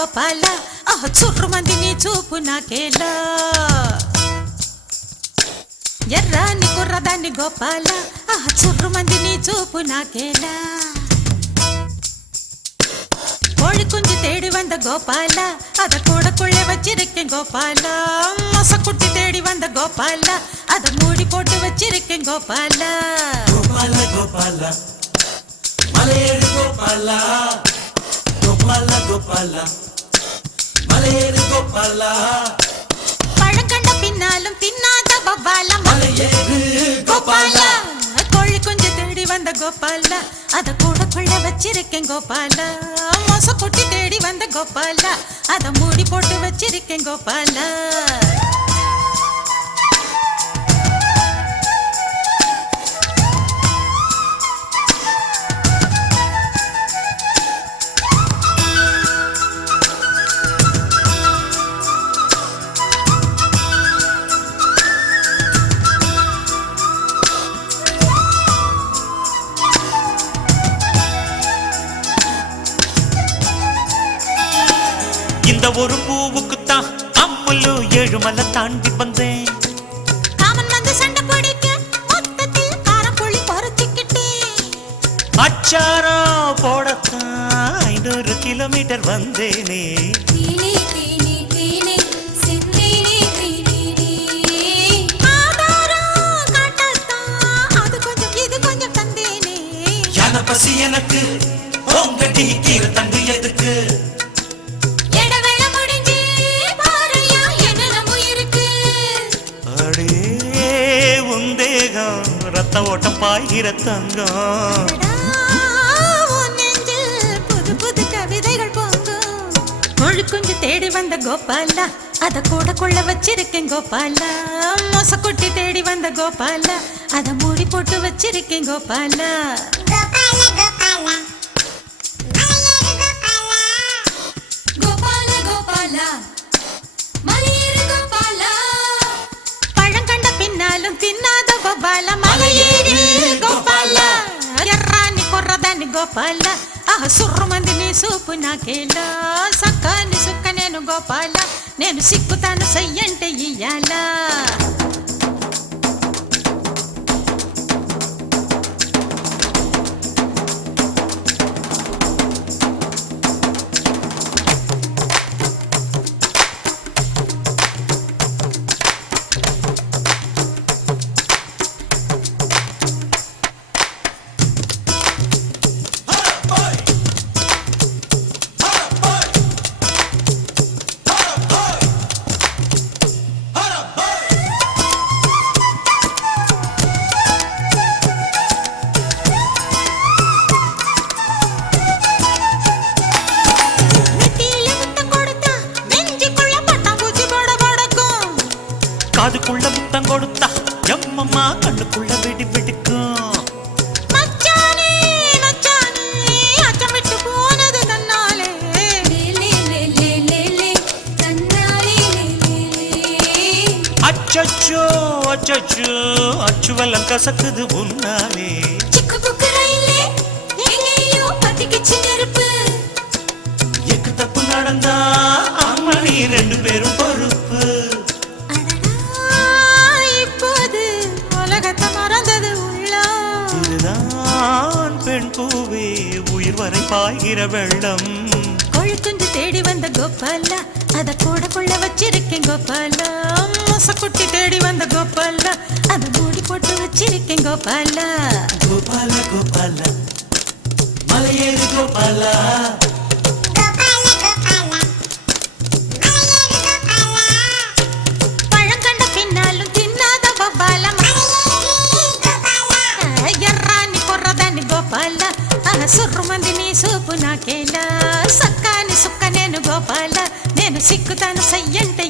గోపాల చుర్రు మంది నీ చూపు నాకేలా ఎర్రాని కుర్రదాన్ని గోపాల చుర్రు మంది నీ చూపు నాకేలా கோழி குஞ்சு தேடி வந்த கோபால அத கூடக்குள்ளே வச்சிருக்கேன் கோபால மொசக்குட்டி தேடி வந்த கோபால அத மூடி போட்டு வச்சிருக்கேன் கோபால கோபால கோபால மலையேறு கோபால கோபால கோபால மலையேறு கோபால பழங்கண்ட பின்னாலும் தின்னாத பவால மலையேறு கோபால கோழி குஞ்சு தேடி வந்த கோபால அத கூடக்குள்ளே வச்சிருக்கேன் கோபால மொசக்குட்டி தேடி வந்த கோபால அத மூடி போட்டு வச்சிருக்கேன் கோபால இந்த ஒரு பூவுக்குத்தான் அம்முலு ஏழுமலை தாண்டி வந்தேன் காமன் வந்து சண்டை பிடிக்க மொத்தத்தில் காரப்புளி பறிச்சுக்கிட்டேன் அச்சாரம் போடத்தான் 500 கிலோமீட்டர் வந்தேனே பசி எனக்கு உங்கடி கீரை தண்டு எதுக்கு ரத்த ஓட்டம் பாய்கிற தங்கம் புது புது கவிதைகள் போங்கும் மொழி குஞ்சு தேடி வந்த கோபால அத கூட கொள்ள வச்சிருக்கேன் கோபால மொசக்குட்டி தேடி வந்த கோபால அத மூடி போட்டு வச்சிருக்கேன் கோபால கோபால கோபால மலையேறு கோபால பழங்கண்ட பின்னாலும் தின்னாத கோபால மலையேறு கோபால ఎర్రాని కుర్రదాన్ని గోపాల సుర్రు మంది నీ సూపు నాకేలా సక్కాని సుక్క నేను గోపాల నేను సిక్కుతాను సయ్యంటే ఇయ్యాలా காதுக்குள்ள முத்தம் கொடுத்தா எம்மம்மா கண்ணுக்குள்ள வெடி வெடிக்கும் மச்சானே மச்சானே அச்சம் விட்டு போனது தன்னாலே அச்சச்சோ அச்சச்சோ அச்சுவெல்லாம் கசக்குது உன்னாலே சிக்கு புக்கு ரயிலே எங்கேயோ பத்திக்கிச்சு நெருப்பு எக்கு தப்பு நடந்தா அம்மா நீ 2 பேரும் பொறுப்பு இதுதான் பெண் பூவே உயிர் வரை பாய்கிற வெள்ளம் கோழி குஞ்சு தேடி வந்த கோபால அத கூட கொள்ள வச்சிருக்கேன் கோபால மொசக்குட்டி தேடி வந்த கோபால அத மூடி போட்டு வச்சிருக்கேன் கோபால கோபால கோபால மலையேறு கோபால பழங்கண்ட பின்னாலும் தின்னாத கோபால ఎర్రాని కుర్రదాన్ని గోపాల సుర్రు మంది నీ సూపు నాకేలా సక్కాని సుక్క నేను గోపాల నేను సిక్కుతాను సయ్యంటే